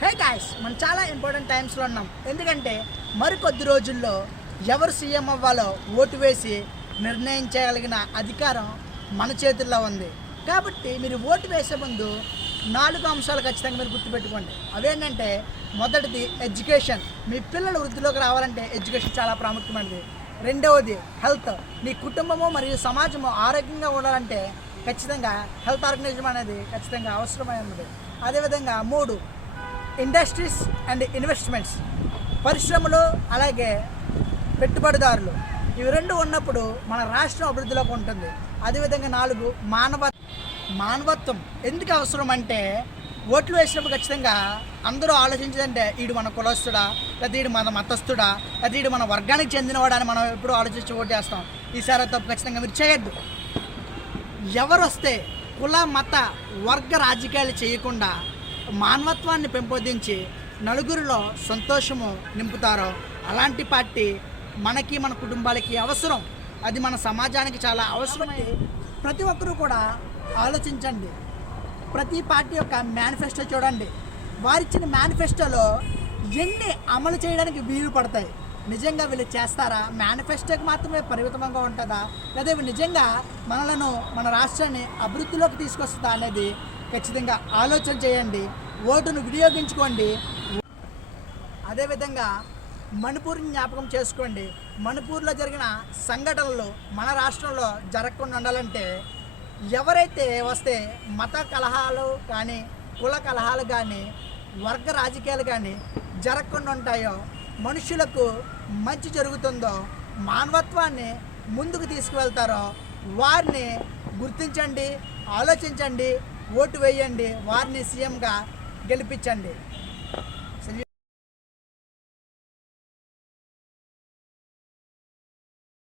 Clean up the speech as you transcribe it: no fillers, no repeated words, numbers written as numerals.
Hey guys, మనం చాలా important టైమ్స్లో ఉన్నాం. ఎందుకంటే మరికొద్ది రోజుల్లో ఎవరు సీఎం అవ్వాలో ఓటు వేసి నిర్ణయించగలిగిన అధికారం మన చేతుల్లో ఉంది. కాబట్టి మీరు ఓటు వేసే ముందు 4 అంశాలు ఖచ్చితంగా మీరు గుర్తుపెట్టుకోండి. అవేంటంటే, మొదటిది ఎడ్యుకేషన్. మీ పిల్లలు వృద్ధిలోకి రావాలంటే ఎడ్యుకేషన్ చాలా ప్రాముఖ్యమైనది. రెండవది హెల్త్. మీ కుటుంబము మరియు సమాజము ఆరోగ్యంగా ఉండాలంటే ఖచ్చితంగా హెల్త్ ఆర్గనైజేషన్ అనేది ఖచ్చితంగా అవసరమైనది. అదేవిధంగా 3 ఇండస్ట్రీస్ అండ్ ఇన్వెస్ట్మెంట్స్. పరిశ్రమలు అలాగే పెట్టుబడిదారులు. ఇవి 2 ఉన్నప్పుడు మన రాష్ట్రం అభివృద్ధిలోకి ఉంటుంది. అదేవిధంగా 4 మానవత్వం. ఎందుకు అవసరం అంటే, ఓట్లు వేసినప్పుడు ఖచ్చితంగా అందరూ ఆలోచించదంటే వీడు మన కులస్తుడా, లేదా వీడు మన మతస్థుడా, లేదా వీడు మన వర్గానికి చెందినవాడా అని మనం ఎప్పుడు ఆలోచించి ఓటు చేస్తాం. ఈసారి తప్పు ఖచ్చితంగా మీరు చేయొద్దు. ఎవరు వస్తే కుల మత వర్గ రాజకీయాలు చేయకుండా మానవత్వాన్ని పెంపొందించి నలుగురిలో సంతోషము నింపుతారో అలాంటి పార్టీ మనకి మన కుటుంబాలకి అవసరం. అది మన సమాజానికి చాలా అవసరమై ప్రతి ఒక్కరూ కూడా ఆలోచించండి. ప్రతి పార్టీ యొక్క మేనిఫెస్టో చూడండి. వారిచ్చిన మేనిఫెస్టోలో ఎన్ని అమలు చేయడానికి వీలు పడతాయి. నిజంగా వీళ్ళు చేస్తారా? మేనిఫెస్టోకి మాత్రమే పరిమితంగా ఉంటుందా, లేదా నిజంగా మనలను మన రాష్ట్రాన్ని అభివృద్ధిలోకి తీసుకొస్తుందా అనేది ఖచ్చితంగా ఆలోచన చేయండి. ఓటును వినియోగించుకోండి. అదేవిధంగా మణిపూర్ని జ్ఞాపకం చేసుకోండి. మణిపూర్లో జరిగిన సంఘటనలు మన రాష్ట్రంలో జరగకుండా ఉండాలంటే ఎవరైతే వస్తే మత కలహాలు కానీ, కుల కలహాలు కానీ, వర్గ రాజకీయాలు కానీ జరగకుండా ఉంటాయో, మనుషులకు మంచి జరుగుతుందో, మానవత్వాన్ని ముందుకు తీసుకువెళ్తారో వారిని గుర్తించండి, ఆలోచించండి, ఓటు వేయండి, వారిని సీఎంగా గెలిపించండి.